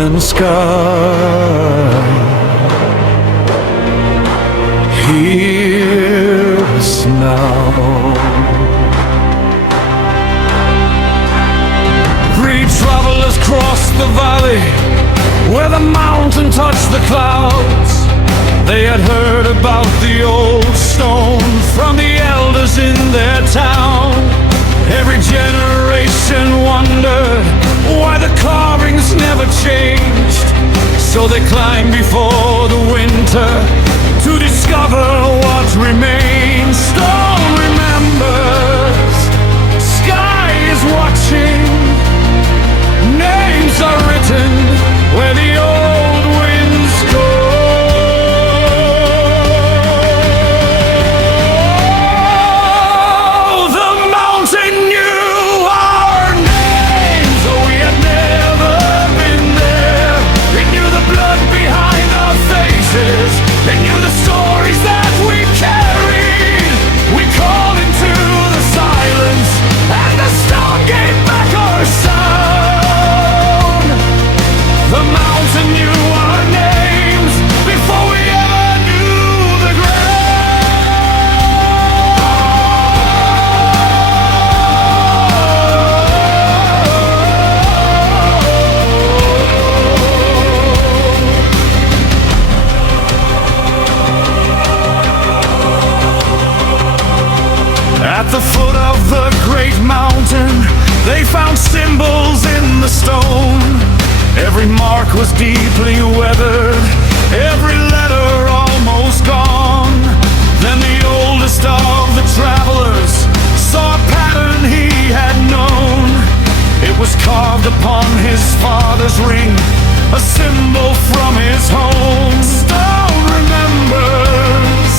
and sky. Hear us now. Three travelers crossed the valley where the mountain touched the clouds. They had heard about the old stone from the elders in their town. Every generation wondered why the carvings never changed. So they climbed before the winter to discover what remains. Stone remembers, sky is watching, names are written where the old winds go. The mountain knew our names, though we had never been there. It knew the blood behind our faces, it knew the stories that we carried. We called into the silence, and the stone gave back our sound. The mountain knew our names before we ever knew the At the foot of the great mountain, they found symbols in the stone. Every mark was deeply weathered, every letter almost gone. Then the oldest of the travelers saw a pattern he had known. It was carved upon his father's ring, a symbol from his home. Stone remembers,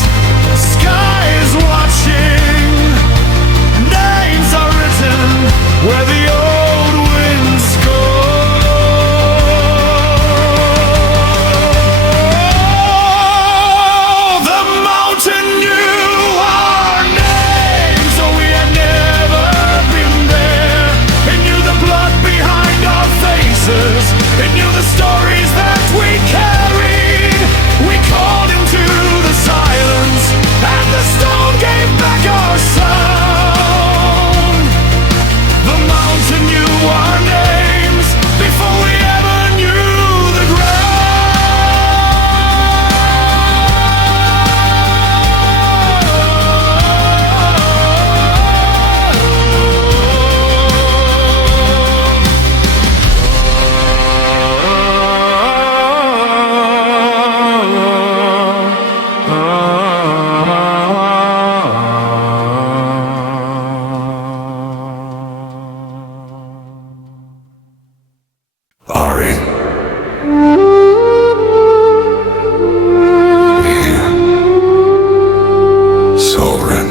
sky is watching, names are written where the old winds go. The mountain knew our names, though we had never been there. It knew the blood behind our faces, it knew the stories that we carried. We called into the silence, and the stone gave back our sound. The mountain knew our names before we ever knew the Ari. Sovereign.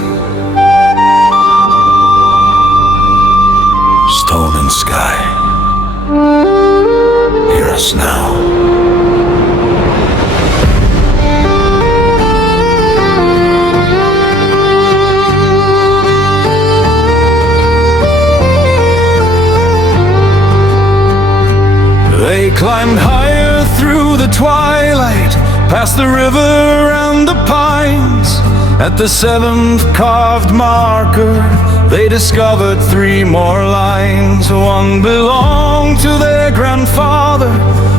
Stone and sky. Hear us now. They climbed higher through the twilight, past the river and the pines. At the seventh carved marker, they discovered three more lines. One belonged to their grandfather,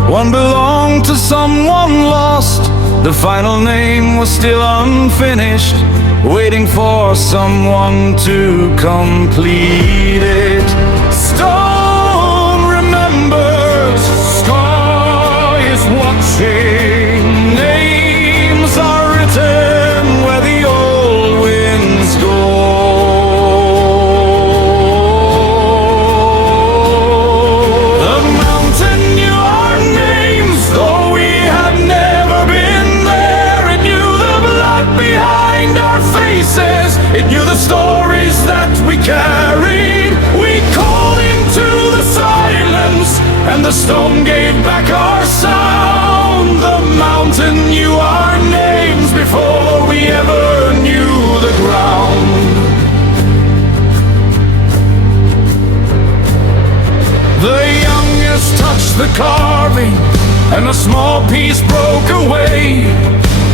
one belonged to someone lost. The final name was still unfinished, waiting for someone to complete it. Stone remembers, sky is watching, names are written where the old winds go. The mountain knew our names, though we had never been there. It knew the blood behind our faces, it knew the stories that we carried. We called into the silence, and the stone gave back our sound. The mountain knew our names before we ever knew the ground. The youngest touched the carving, and a small piece broke away.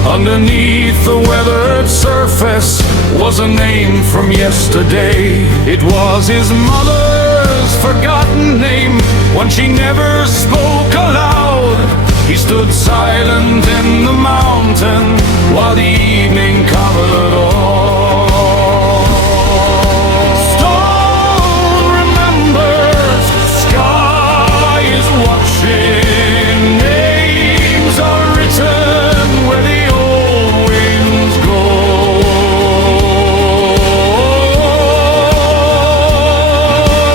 Underneath the weathered surface was a name from yesterday. It was his mother's forgotten name, one she never spoke aloud. He stood silent in the mountain while the evening covered all. Stone remembers, sky is watching, names are written where the old winds go.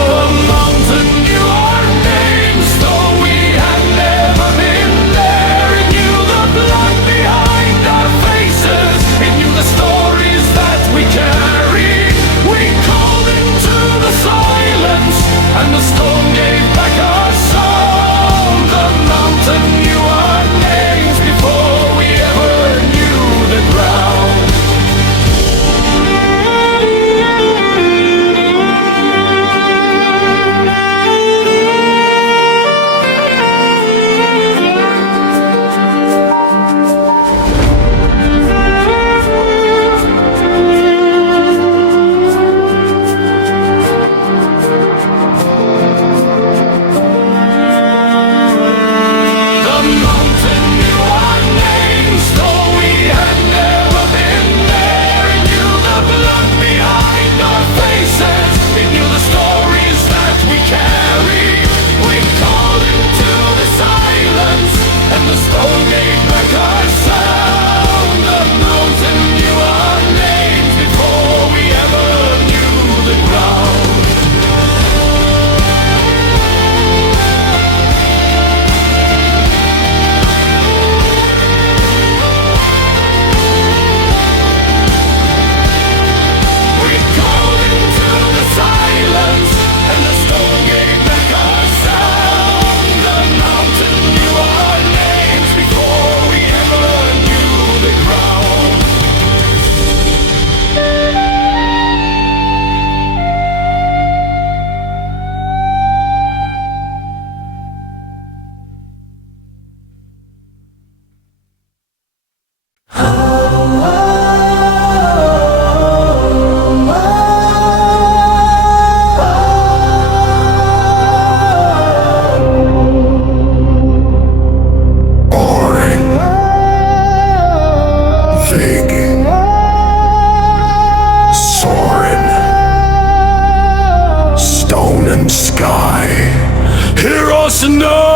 The mountain knew our names, though we had never been there. It knew the blood behind our faces, it knew the stories that we carried. We called into the silence, and the stone gave back our sound. The mountain knew our names before we ever knew the ground. The mountain knew our names, though we had never been there. It knew the blood behind our faces, it knew the stories that we carried. We called into the silence, and the stone gave back our sound. The mountain knew our names before we ever knew the ground. We called into the silence, and the stone gave back our sound. The mountain knew our names before we ever knew the ground. Boring, Viking, soaring, stone and sky. Hear us now.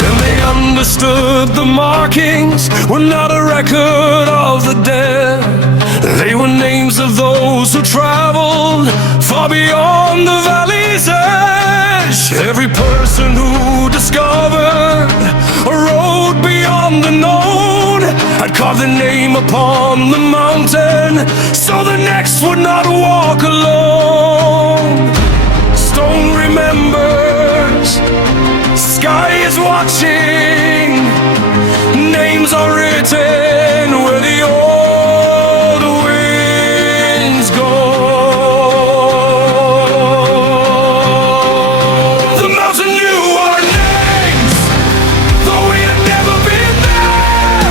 Then they understood the markings were not a record of the dead. They were names of those who traveled far beyond the valley's edge. Every person who discovered a road beyond the known had carved their name upon the mountain, so the next would not walk alone. Stone remembers, sky is watching, names are written where the old winds go. The mountain knew our names, though we had never been there.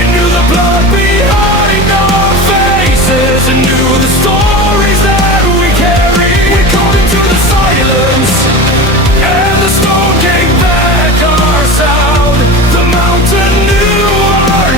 It knew the blood behind our faces, it knew the stories that we carried. We called into the silence, and the stone gave back our sound. The mountain knew our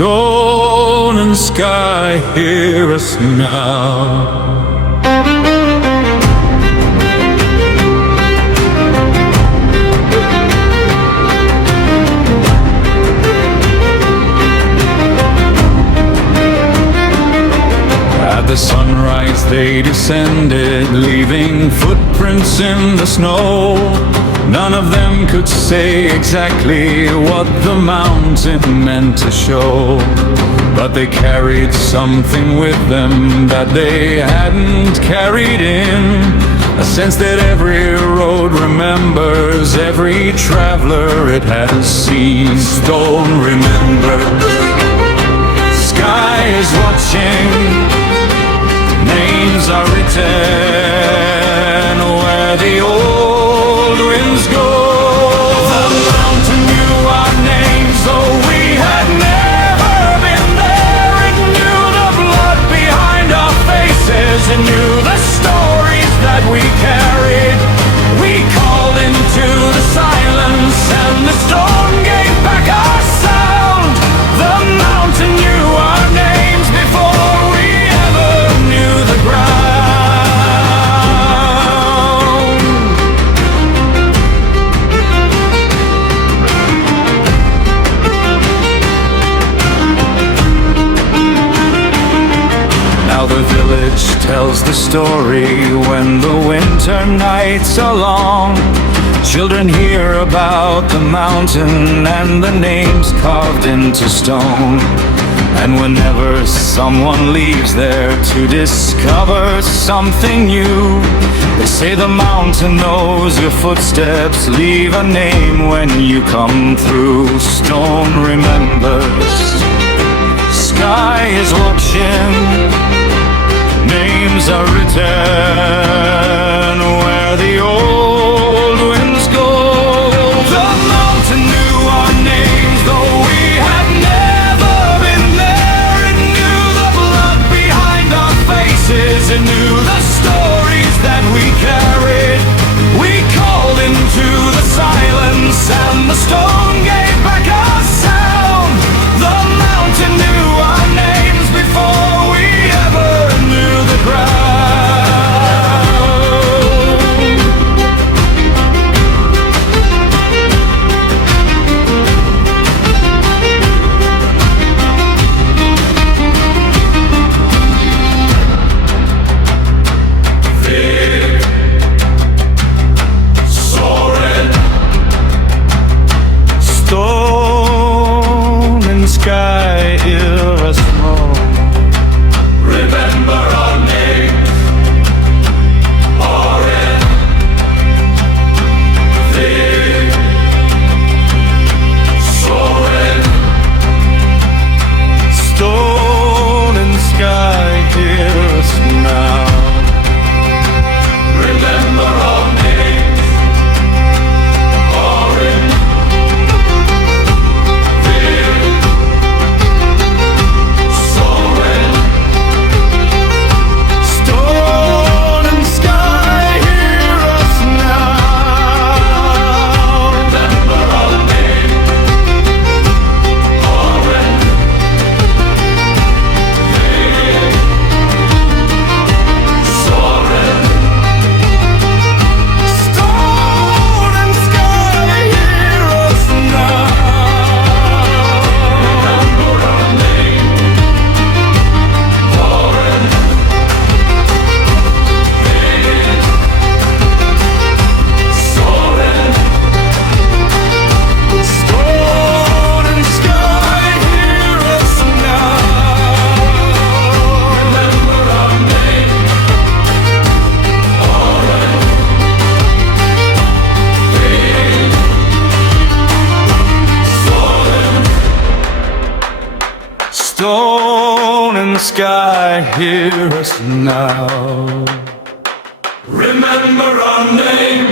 Stone and sky, hear us now. At the sunrise they descended, leaving footprints in the snow. None of them could say exactly what the mountain meant to show, but they carried something with them that they hadn't carried in. A sense that every road remembers, every traveler it has seen. Stone remembered, sky is watching, names are written where the old winds go. The mountain knew our names, though we had never been there. It knew the blood behind our faces, it knew the stories that we carried. We called into the silence and the stone gave back our sound. The mountain knew our names before we ever knew the ground. Now the village tells the story when the winter nights are long. Children hear about the mountain and the names carved into stone. And whenever someone leaves there to discover something new, they say the mountain knows your footsteps, leave a name when you come through. Stone remembers, sky is watching, names are written where the old winds go. The mountain knew our names, though we had never been there. It knew the blood behind our faces, it knew the stories that we carried. We called into the silence and the stone gave back our sound. The mountain knew our names before we ever knew the ground. Stone and sky, hear us roar. Remember our names, Orin, Vig, Soren. Stone and sky, hear us now. Remember our names, Orin, stone and sky, hear us now. Remember our name, Oren, Vig, Soren. Stone and sky, hear us now. Remember our name, Oren, Soren. Stone and sky, hear us now. Remember our name, Oren, Vig, Soren. Stone and sky, hear us now. Remember our name,